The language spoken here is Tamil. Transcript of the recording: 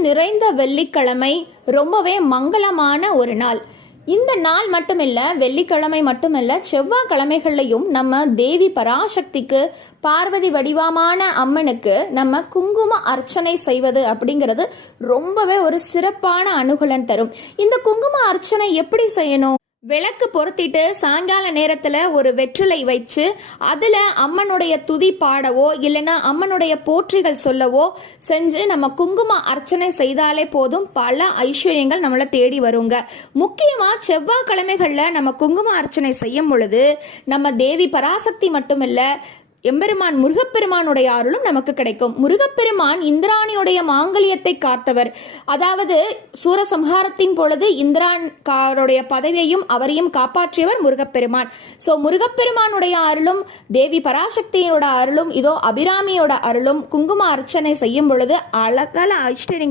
நிறைந்த வெள்ளிக்கிழமை ரொம்பவே மங்களமான ஒரு நாள். இந்த நாள் மட்டுமில்ல வெள்ளிக்கிழமை மட்டுமல்ல செவ்வாய்க்கிழமைகள்லையும் நம்ம தேவி பராசக்திக்கு பார்வதி வடிவமான அம்மனுக்கு நம்ம குங்கும அர்ச்சனை செய்வது அப்படிங்கிறது ரொம்பவே ஒரு சிறப்பான அனுகூலன் தரும். இந்த குங்கும அர்ச்சனை எப்படி செய்யணும்? விளக்கு பொருத்திட்டு சாயங்கால நேரத்தில் ஒரு வெற்றிலை வச்சு அதில் அம்மனுடைய துதி பாடவோ இல்லைன்னா அம்மனுடைய போற்றிகள் சொல்லவோ செஞ்சு நம்ம குங்கும அர்ச்சனை செய்தாலே போதும். பல ஐஸ்வர்யங்கள் நம்மளை தேடி வருங்க. முக்கியமாக செவ்வாய்க்கிழமைகளில் நம்ம குங்கும அர்ச்சனை செய்யும் பொழுது நம்ம தேவி பராசக்தி மட்டும் இல்லை எம்பெருமான் முருகப்பெருமானுடைய அருளும் நமக்கு கிடைக்கும். முருகப்பெருமான் இந்திராணியுடைய மாங்கல்யத்தை காத்தவர். அதாவது சூரசம்ஹாரத்தின் பொழுது இந்திரான் காருடைய பதவியையும் அவரையும் காப்பாற்றியவர் முருகப்பெருமான். ஸோ முருகப்பெருமானுடைய அருளும் தேவி பராசக்தியோட அருளும் இதோ அபிராமியோட அருளும் குங்கும அர்ச்சனை செய்யும் பொழுது அழகால ஐஸ்வரியங்கள்